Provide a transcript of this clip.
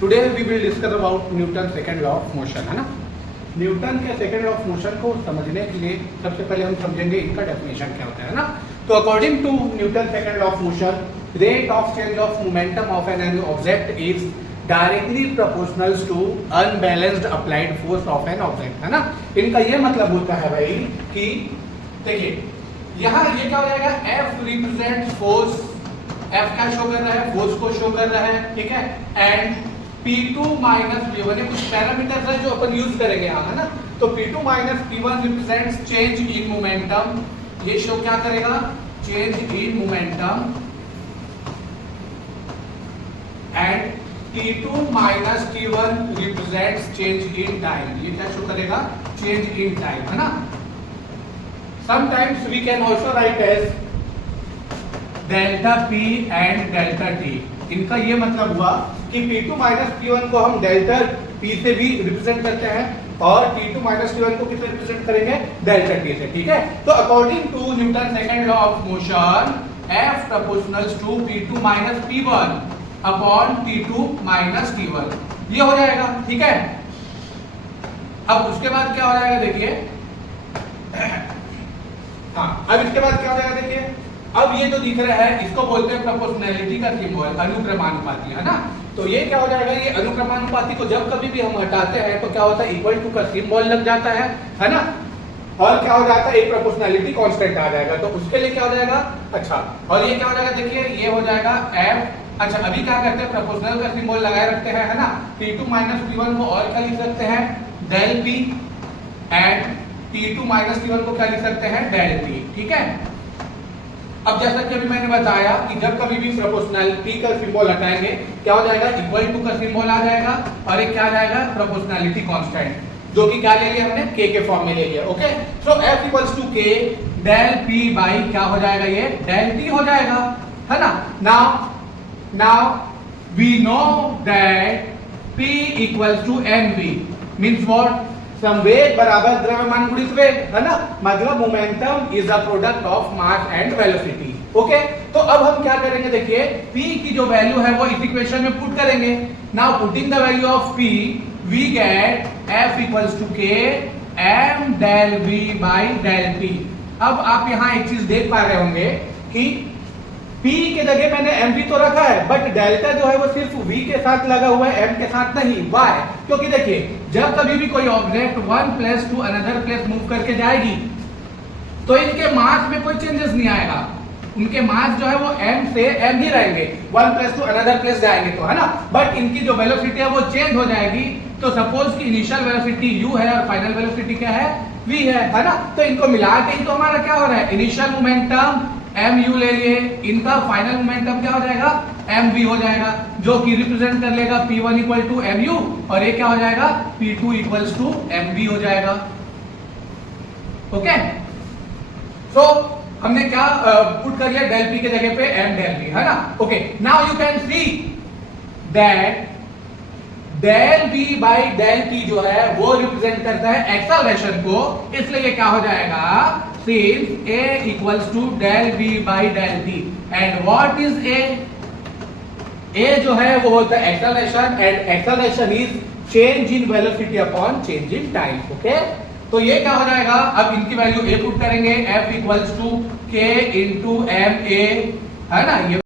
Today we will discuss about Newton second law of motion, है ना। Newton के second law of motion को समझने के लिए सबसे पहले हम समझेंगे इनका डेफिनेशन क्या होता है ना। तो according to Newton second law of motion, rate of change of momentum of an object is directly proportional to unbalanced applied force of an object, है ना। इनका ये मतलब होता है भाई कि देखिए यहाँ ये क्या हो जाएगा, F रिप्रेजेंट फोर्स, F क्या शो कर रहा है, फोर्स को शो कर रहा है, ठीक है। एंड P2 माइनस P1 कुछ पैरामीटर्स है जो अपन यूज करेंगे यहाँ, है ना। तो P2 minus P1 represents change in momentum, ये शो क्या करेगा, change in momentum. And T2 minus T1 represents change in time, ये क्या शो करेगा, चेंज इन टाइम, है ना। Sometimes we can also write as delta P and delta T। इनका ये मतलब हुआ कि P2 माइनस P1 को हम डेल्टा P से भी रिप्रेजेंट करते हैं और T2 माइनस T1 को किससे रिप्रेजेंट करेंगे, डेल्टा T से, ठीक है। तो according to Newton second law of motion, F proportional to P2 minus P1 upon T2 minus T1, ये हो जाएगा, ठीक है। अब उसके बाद क्या हो जाएगा, देखिए हाँ, अब इसके बाद क्या हो जाएगा, देखिए अब ये जो दिख रहा है इसको बोलते हैं प्रोपोर्शनैलिटी का सिंबल, अनुक्रमानुपाती, है ना। तो ये क्या हो जाएगा, ये अनुक्रमानुपाती को जब कभी भी हम हटाते हैं तो क्या होता है, इक्वल टू का सिंबल लग जाता है ना। और क्या हो जाता है, एक प्रोपोर्शनैलिटी कांस्टेंट आ जाएगा, तो उसके लिए क्या हो जाएगा, अच्छा, और ये क्या हो जाएगा, देखिए ये हो जाएगा F। अच्छा, अभी क्या करते हैं, प्रोपोर्शनल का सिंबल लगाए रखते हैं, है ना। P2 माइनस P1 को और क्या लिख सकते हैं, del P, and T2 minus T1 को क्या लिख सकते हैं, डेल P, ठीक है। अब जैसा कि अभी मैंने बताया कि जब कभी भी प्रोपोर्शनैलिटी का सिंबल हटाएंगे क्या हो जाएगा, इक्वल टू का सिंबल आ जाएगा और एक क्या आ जाएगा, प्रोपोर्शनैलिटी कांस्टेंट, जो कि क्या ले लिया हमने, K के फॉर्म में ले लिया, okay. So F equals to K del P by क्या हो जाएगा, ये डेल T हो जाएगा, है ना। Now we know that P equals to mv means what, संवेग बराबर द्रव्यमान गुणित वेग, है ना। मतलब momentum is a product of mass and velocity, okay. तो अब हम क्या करेंगे, देखिए P की जो वैल्यू है वो इस इक्वेशन में पुट करेंगे। Now putting the value of P we get F equals to K m del V by del T। अब आप यहाँ एक चीज देख पा रहे होंगे कि P के जगह मैंने mv तो रखा है, बट डेल्टा जो है वो सिर्फ v के साथ लगा हुआ है, m के साथ नहीं। why? क्योंकि देखिए जब कभी भी कोई object one place to another place move करके जाएगी तो इनके मास में कोई चेंजेस नहीं आएगा, उनके मास जो है वो m से m ही रहेंगे, one place to another place जाएंगे तो, है ना। बट इनकी जो वेलोसिटी है वो चेंज हो जाएगी। तो सपोज की इनिशियल वेलोसिटी u है और फाइनल वेलोसिटी क्या है, v है ना। तो इनको मिला के ही तो हमारा क्या हो रहा है, इनिशियल मोमेंटम mu ले लिए, इनका फाइनल मोमेंटम क्या हो जाएगा, mv हो जाएगा, जो कि रिप्रेजेंट कर लेगा P1 इक्वल टू mu और ये क्या हो जाएगा, P2 इक्वल्स टू mv हो जाएगा, ओके। सो हमने क्या पुट कर लिया, डेल P के जगह पे m डेल V, है ना, okay. Now you can see that del V by del T जो है वो रिप्रेजेंट करता है एक्सेलरेशन को, इसलिए क्या हो जाएगा, since A equals to del V by del T and what is A? A जो है वो होता है acceleration and acceleration is change in velocity upon change in time, okay? तो ये क्या हो जाएगा, अब इनकी वैल्यू A पुट करेंगे, F equals to K into ma, है ना। ये